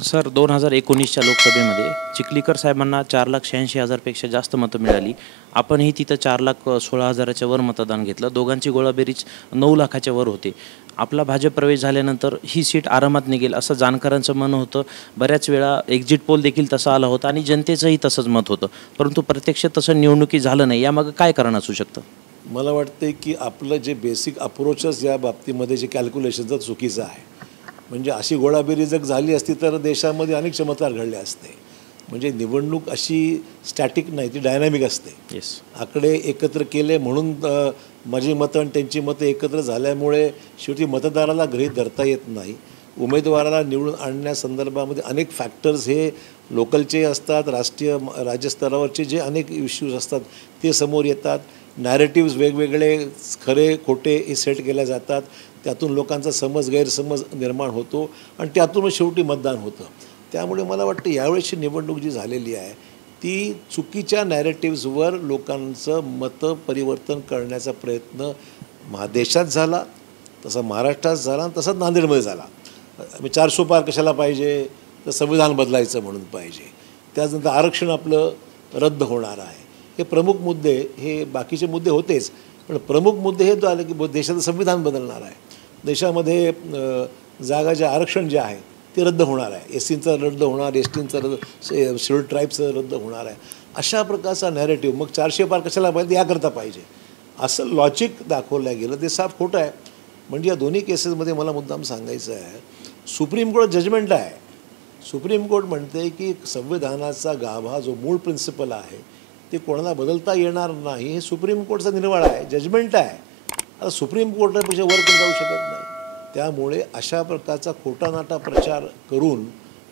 Sir 2019च्या लोकसभेमध्ये चिखलीकर साहेबांना 4,86,000पेक्षा जास्त मतं मिळाली. आपणही तिथं 4,16,000च्या वर मतदान घेतलं. दोघांची गोळाबेरीज 9 लाखाच्या वर होते. आपला भाजप प्रवेश झाल्यानंतर ही सीट आरामात निघेल असं जाणकारांचं म्हणणं होतं. बऱ्याच वेळा एक्झिट पोल देखील तसा आला होता आणि जनतेचंही तसंच मत होतं. परंतु प्रत्यक्ष तसं निवडणुकी झालं नाही. यामागं काय कारण असू शकतं? मला वाटते की आपलं जे बेसिक अप्रोचच या बाबतीमध्ये जे कॅल्क्युलेशनचं चुकीचं आहे. म्हणजे अशी गोळाबेरी जर झाली असती तर देशामध्ये अनेक चमत्कार घडले असते. म्हणजे निवडणूक अशी स्टॅटिक नाही, ती डायनॅमिक असते. येस. आकडे एकत्र केले म्हणून माझी मतं आणि त्यांची मतं एकत्र झाल्यामुळे शेवटी मतदाराला गृहीत धरता येत नाही. उमेदवाराला निवडून आणण्यासंदर्भामध्ये अनेक फॅक्टर्स हे लोकलचे असतात, राज्यस्तरावरचे जे अनेक इश्यूज असतात ते समोर येतात. नॅरेटिव्ज वेगवेगळे खरे खोटे हे सेट केल्या जातात. त्यातून लोकांचा गैरसमज निर्माण होतो आणि त्यातून शेवटी मतदान होतं. त्यामुळे मला वाटतं यावेळेची निवडणूक जी झालेली आहे ती चुकीच्या नॅरेटिव्जवर लोकांचं मतं परिवर्तन करण्याचा प्रयत्न देशात झाला, तसा महाराष्ट्रात झाला आणि तसाच नांदेडमध्ये झाला. 400 पार कशाला पाहिजे, तर संविधान बदलायचं म्हणून पाहिजे. त्यानंतर आरक्षण आपलं रद्द होणार आहे. हे प्रमुख मुद्दे, हे बाकीचे मुद्दे होतेच, पण प्रमुख मुद्दे हे आले की देशाचं संविधान बदलणार आहे. देशामध्ये जागा जे आरक्षण जे आहे ते रद्द होणार आहे. एससीचं रद्द होणार, एसटीचं रद्द, शेड्यूल्ड ट्राईबचं रद्द होणार आहे. अशा प्रकारचा नॅरेटिव्ह मग 400 पार कशाला पाहिजे, याकरता पाहिजे असं लॉजिक दाखवलं गेलं ते साफ खोटं आहे. म्हणजे या दोन्ही केसेसमध्ये मला मुद्दाम सांगायचं आहे, सुप्रीम कोर्ट जजमेंट आहे. सुप्रीम कोर्ट म्हणते की संविधानाचा गाभा जो मूळ प्रिन्सिपल आहे ते कोणाला बदलता येणार नाही. हे सुप्रीम कोर्टचा निर्वाळा आहे, जजमेंट आहे. आता सुप्रीम कोर्टापेक्षा वर कोण जाऊ शकत नाही. त्यामुळे अशा प्रकारचा खोटानाटा प्रचार करून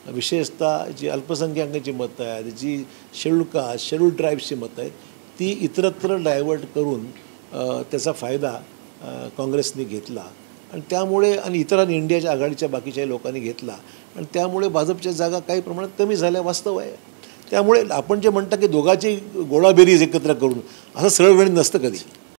विशेषतः जी अल्पसंख्याकांची मतं आहेत, जी शेड्यूल्ड ट्राईब्सची मतं आहेत ती इतरत्र डायवर्ट करून त्याचा फायदा काँग्रेसने घेतला आणि त्यामुळे आणि इतरांनी इंडियाच्या आघाडीच्या बाकीच्या लोकांनी घेतला आणि त्यामुळे भाजपच्या जागा काही प्रमाणात कमी झाल्या, वास्तव आहे. त्यामुळे आपण जे म्हणता की दोघांची गोळाबेरीज एकत्र करून असं सरळ गणित नसतं कधी.